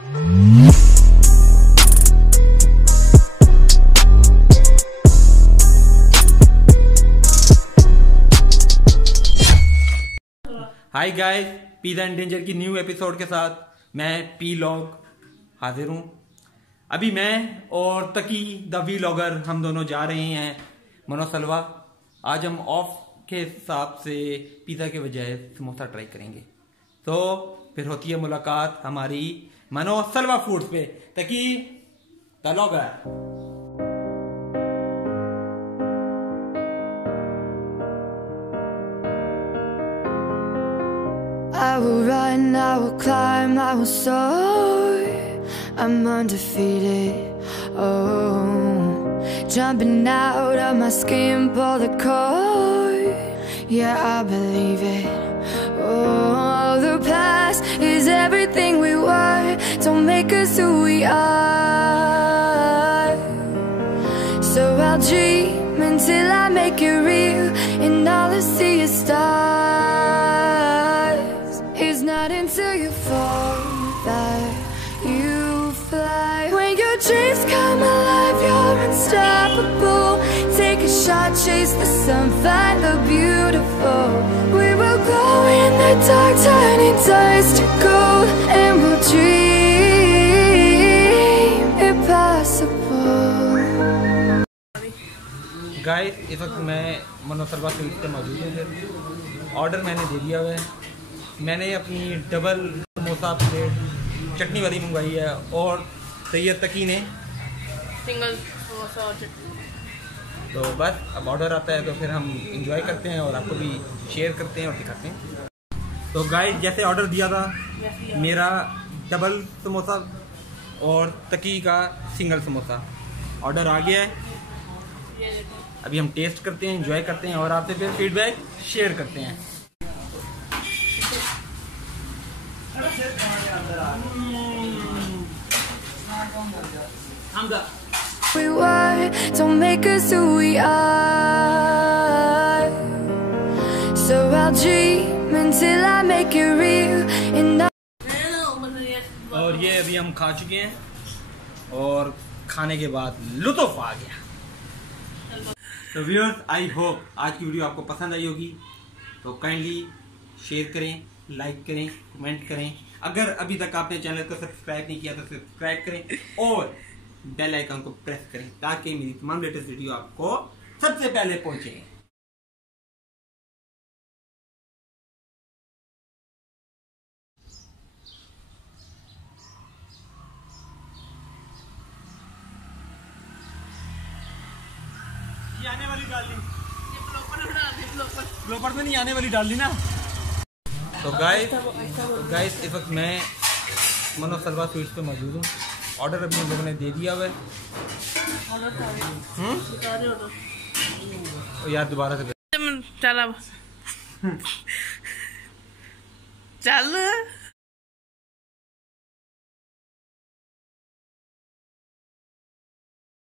Hi guys, pizza and danger की new episode के साथ मैं पी लॉग हाजिर हूँ। अभी मैं और तकी द वीलॉगर हम दोनों जा रहे हैं मनोसलवा। आज हम ऑफ के हिसाब से पिज़्ज़ा के बजाय समोसा ट्राई करेंगे। तो फिर होती है मुलाकात हमारी मनोसलवा फूड्स पे। Taqi the vlogger. I will run, I will climb, I will soar. I'm undefeated. Oh, jumping out of my skin, pull the cord. Yeah, I believe it. Oh, the past is everything we were. Don't make us who we are. So I'll dream until I make it real, and all I see is stars. It's not until you fall that you fly. When your dreams come alive, you're unstoppable. Take a shot, chase the sun, find the beautiful. We will glow in the dark, turning dust to gold, and we'll dream impossible. Guys, इस वक्त मैं मनोसलवा sweets पे मौजूद हूँ। Order मैंने दे दिया हुआ है। मैंने अपनी डबल समोसा प्लेट चटनी वाली मंगवाई है और सैयद तकी ने सिंगल समोसा और चटनी। तो बस अब ऑर्डर आता है तो फिर हम इंजॉय करते हैं और आपको भी शेयर करते हैं और दिखाते हैं। तो गाइस, जैसे ऑर्डर दिया था, मेरा डबल समोसा और तकी का सिंगल समोसा ऑर्डर आ गया है। अभी हम टेस्ट करते हैं, एंजॉय करते हैं और आपसे फिर फीडबैक शेयर करते हैं। We were, don't make us who we are. So I'll dream until I make it real, and और ये अभी हम खा चुके हैं और खाने के बाद लुत्फ आ गया। तो व्यूअर्स, आई होप आज की वीडियो आपको पसंद आई होगी। तो काइंडली शेयर करें, लाइक करें, कमेंट करें। अगर अभी तक आपने चैनल को सब्सक्राइब नहीं किया तो सब्सक्राइब करें और बेल आइकन को प्रेस करें ताकि मेरी तमाम लेटेस्ट वीडियो आपको सबसे पहले पहुंचे। ये आने वाली डाल दी, ब्लॉपर में नहीं आने वाली डाल दी ना। तो गाइस, इस वक्त मैं मनोसलवा स्वीट्स पे मौजूद हूँ। ऑर्डर अभी हम लोगों ने दे दिया हुआ है। यार दोबारा से चल